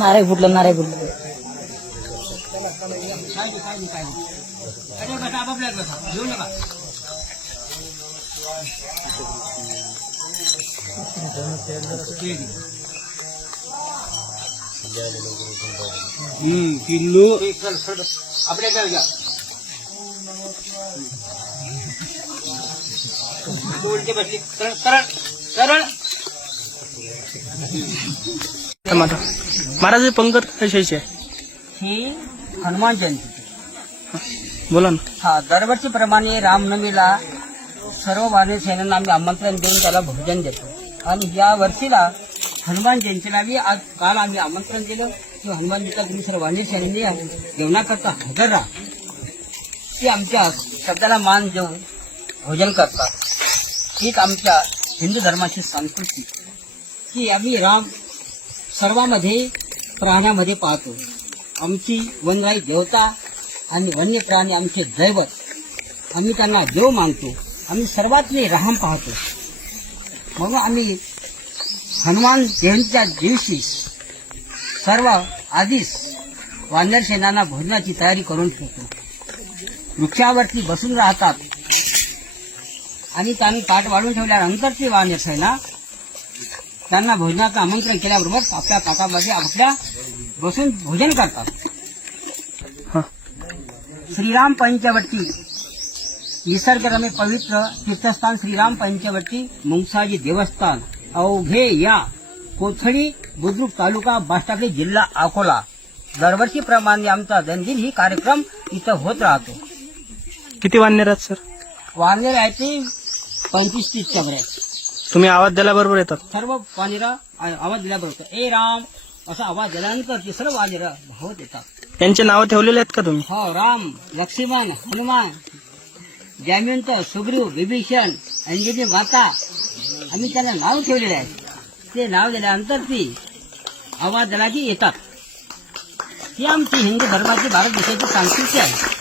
नारे फुटलं नारे फुटलं किल्लू आपल्या काय घ्या उलटी बसली सरळ सरळ महाराज पंगत कशाची आहे? ही हनुमान जयंती बोला ना. हा दरवर्षी प्रमाणे रामनवमीला सर्व वानर सैन्यांना आम्ही आमंत्रण देऊन त्याला भोजन देतो आणि या वर्षीला हनुमान जयंतीला बी आज काल आम्ही आमंत्रण दिलं की हनुमानजीचा तुम्ही सर्व वानर सैन्यांनी जेवणाकरता हजर राहा. ती आमच्या शब्दाला मान देऊन भोजन करतात. हीच आमच्या हिंदू धर्माची संस्कृती की आम्ही राम सर्वांमध्ये प्राण्यामध्ये पाहतो. आमची वनराई देवता आम्ही वन्य प्राणी आमचे दैवत आम्ही त्यांना देव मानतो. आम्ही सर्वातले राम पाहतो. म्हणून आम्ही हनुमान जयंतीच्या दिवशी सर्व आधीच वानर सेनांना भोजनाची तयारी करून ठेवतो. वृक्षावरती बसून राहतात आणि त्यांनी ताट वाढून ठेवल्यानंतर ते वानर सेना त्यांना भोजनाचं आमंत्रण केल्याबरोबर आपल्या ताटामध्ये आपल्या बसून भोजन करतात. श्रीराम पंचवटी निसर्गरम्य पवित्र तीर्थस्थान श्रीराम पंचवटी मुंगसाजी देवस्थान अवघे या कोथळी बुद्रुक तालुका बाष्टापली जिल्हा अकोला. दरवर्षीप्रमाणे आमचा दैनंदिन ही कार्यक्रम इथं होत राहतो. किती वानर आहेत सर? वानर आहे ते 25-30 चबरे आहेत. तुम्ही आवाज दिल्याबरोबर येतात? सर्व वानर आवाज दिल्याबरोबर ए राम असा आवाज दिल्यानंतर ते सर्व वानर धावत येतात. त्यांचे नाव ठेवलेले आहेत का तुम्ही? हो, राम, लक्ष्मण, हनुमान, जयवंत, सुग्रीव, विभीषण, अंजनी माता आम्ही त्यांना नाव ठेवलेले आहे. ते नाव दिल्यानंतर ती आवाज दिला की येतात. ही आमची हिंदू धर्माची भारत देशाची संस्कृती आहे.